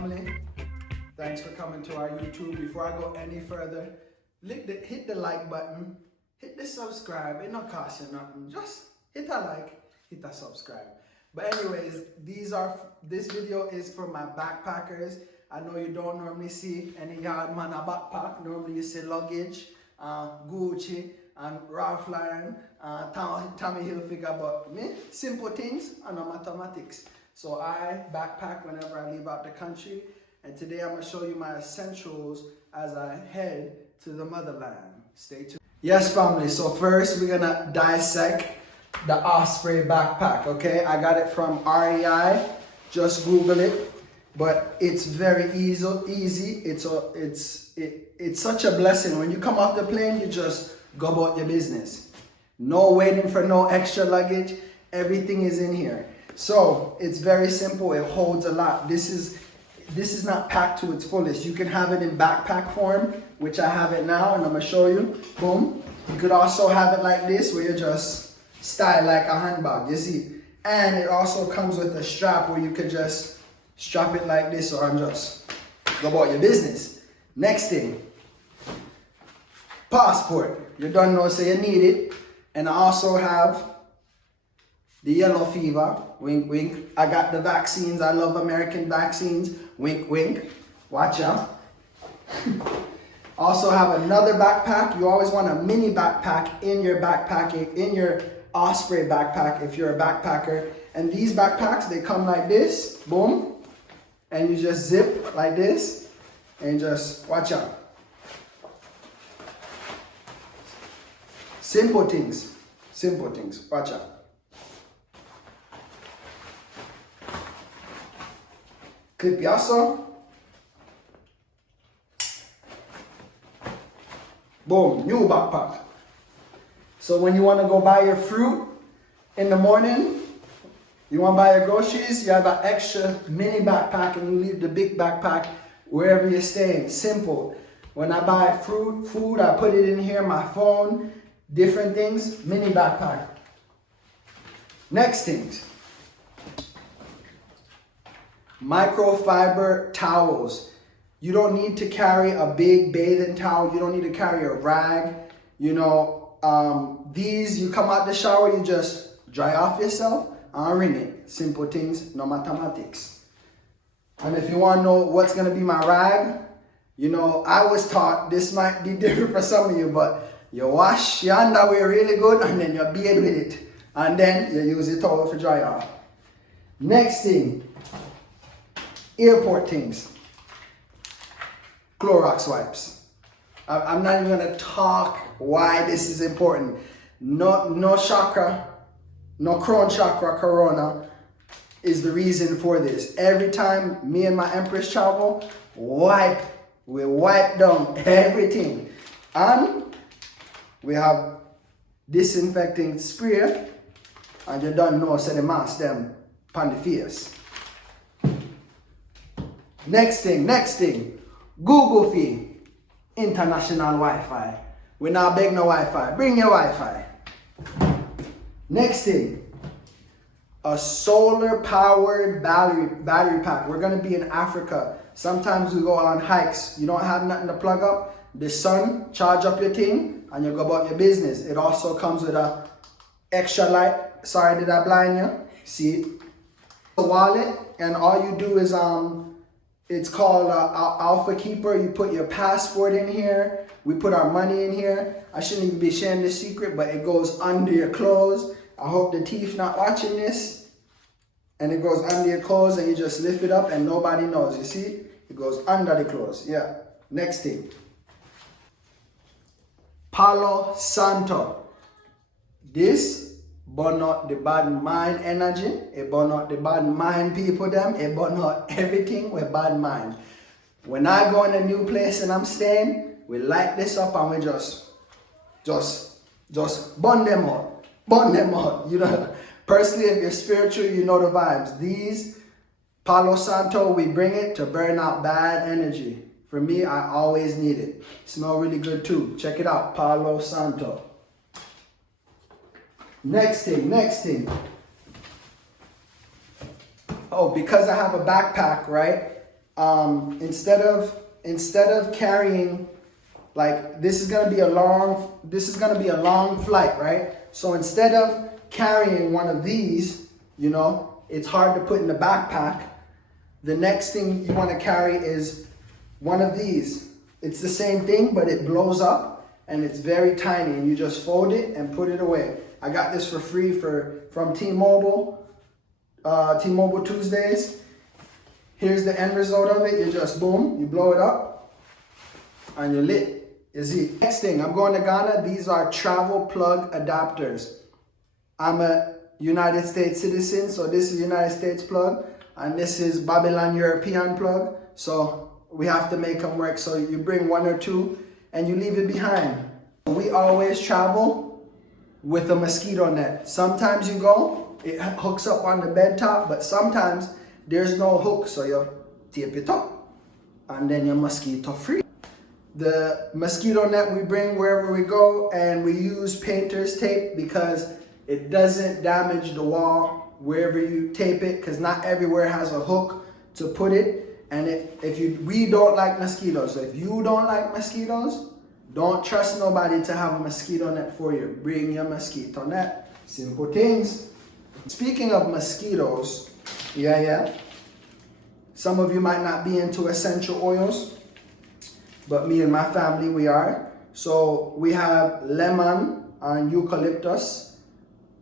family. Thanks for coming to our YouTube. Before I go any further, hit the like button, hit the subscribe. It not cost you nothing. Just hit a like, hit a subscribe. But anyways, this video is for my backpackers. I know you don't normally see any yard man a backpack. Normally you see luggage, Gucci, and Ralph Lauren, Tommy Hilfiger, but me, simple things and no mathematics. So I backpack whenever I leave out the country, and today I'm going to show you my essentials as I head to the motherland. Stay tuned. Yes, family, so first we're going to dissect the Osprey backpack, okay? I got it from REI, just Google it, but it's very easy. It's such a blessing. When you come off the plane, you just go about your business. No waiting for no extra luggage. Everything is in here. So it's very simple. It holds a lot. This is not packed to its fullest. You can have it in backpack form, which I have it now, and I'm gonna show you. Boom. You could also have it like this, where you just style like a handbag. You see, and it also comes with a strap where you could just strap it like this, or just go about your business. Next thing, passport. You don't know, so you need it. And I also have the yellow fever, wink wink. I got the vaccines. I love American vaccines, wink wink. Watch out. Also have another backpack. You always want a mini backpack in your backpack, in your Osprey backpack if you're a backpacker. And these backpacks, they come like this, boom. And you just zip like this and just watch out. Simple things, watch out. Clip yaso. Boom, new backpack. So when you want to go buy your fruit in the morning, you want to buy your groceries, you have an extra mini backpack and you leave the big backpack wherever you're staying. Simple. When I buy food, I put it in here, my phone, different things, mini backpack. Next things. Microfiber towels. You don't need to carry a big bathing towel. You don't need to carry a rag. You know, these, you come out the shower, you just dry off yourself and wring it. Simple things, no mathematics. And if you want to know what's going to be my rag, you know, I was taught, this might be different for some of you, but you wash your underwear really good and then you bathe with it. And then you use the towel for dry off. Next thing, airport things. Clorox wipes. I'm not even going to talk why this is important. No chakra, no crown chakra corona is the reason for this. Every time me and my Empress travel, we wipe down everything. And we have disinfecting spray, and you don't know, so they mask them on the face. Next thing, Google fee, international Wi-Fi. We not beg no Wi-Fi, bring your Wi-Fi. Next thing, a solar powered battery pack. We're gonna be in Africa. Sometimes we go on hikes. You don't have nothing to plug up. The sun, charge up your thing, and you go about your business. It also comes with a extra light. Sorry, did I blind you? See, a wallet, and all you do is it's called Alpha Keeper. You put your passport in here. We put our money in here. I shouldn't even be sharing this secret, but it goes under your clothes. I hope the thief not watching this. And it goes under your clothes, and you just lift it up, and nobody knows. You see, it goes under the clothes. Yeah. Next thing. Palo Santo. This burn out the bad mind energy. It burn out the bad mind people them. It burn out everything with bad mind. When I go in a new place and I'm staying, we light this up and we just burn them out. Burn them out. You know, personally, if you're spiritual, you know the vibes. These Palo Santo, we bring it to burn out bad energy. For me, I always need it. Smell really good too. Check it out, Palo Santo. Next thing. Oh, because I have a backpack, right? instead of carrying, like, this is gonna be a long flight, right? So instead of carrying one of these, you know, it's hard to put in the backpack. The next thing you want to carry is one of these. It's the same thing, but it blows up and it's very tiny, and you just fold it and put it away. I got this for free from T-Mobile, T-Mobile Tuesdays. Here's the end result of it. You just boom, you blow it up and you're lit. You see. Next thing, I'm going to Ghana. These are travel plug adapters. I'm a United States citizen, so this is United States plug, and this is Babylon European plug. So we have to make them work. So you bring one or two and you leave it behind. We always travel with a mosquito net. Sometimes you go, it hooks up on the bed top, but sometimes there's no hook, so you tape it up and then you're mosquito free. The mosquito net we bring wherever we go, and we use painter's tape because it doesn't damage the wall wherever you tape it, because not everywhere has a hook to put it. And we don't like mosquitoes. So if you don't like mosquitoes, don't trust nobody to have a mosquito net for you. Bring your mosquito net. Simple things. Speaking of mosquitoes, yeah. Some of you might not be into essential oils, but me and my family, we are. So we have lemon and eucalyptus.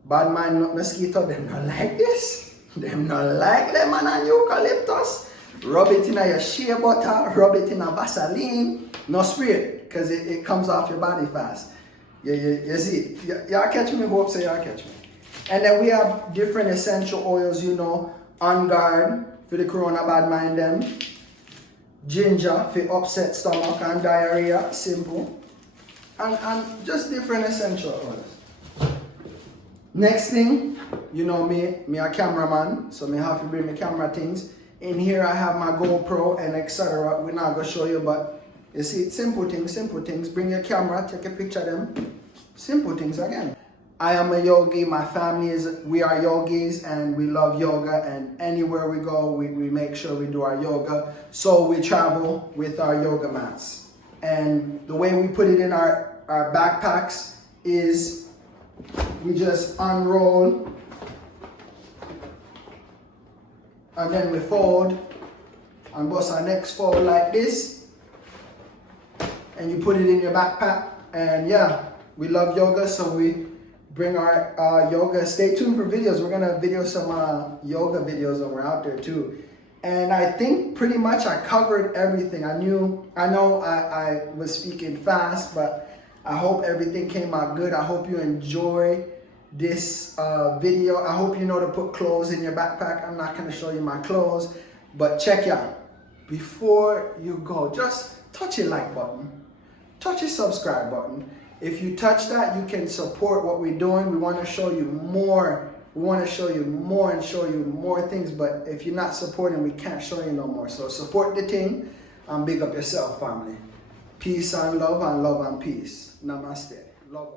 Bad mind mosquito, them not like this. Them not like lemon and eucalyptus. Rub it in your shea butter, rub it in a Vaseline. No spray it, because it comes off your body fast. You see, y'all catch me? Hope so y'all catch me. And then we have different essential oils, you know. On Guard for the corona bad mind them. Ginger for upset stomach and diarrhea, simple. And just different essential oils. Next thing, you know me a cameraman, so me have to bring my camera things. In here I have my GoPro and etc. We're not gonna show you, but you see, simple things. Bring your camera, take a picture of them. Simple things again. I am a yogi, my family we are yogis, and we love yoga, and anywhere we go, we make sure we do our yoga. So we travel with our yoga mats. And the way we put it in our backpacks is we just unroll and then we fold and bust our next fold like this, and you put it in your backpack. And yeah, we love yoga, so we bring our yoga. Stay tuned for videos. We're gonna video some yoga videos when we're out there too. And I think pretty much I covered everything. I know I was speaking fast, but I hope everything came out good. I hope you enjoy this video. I hope you know to put clothes in your backpack. I'm not gonna show you my clothes, but check out. Before you go, just touch your like button, touch your subscribe button. If you touch that, you can support what we're doing. We want to show you more. We want to show you more and show you more things, but if you're not supporting, we can't show you no more. So support the thing and big up yourself, family. Peace and love and peace. Namaste. Love.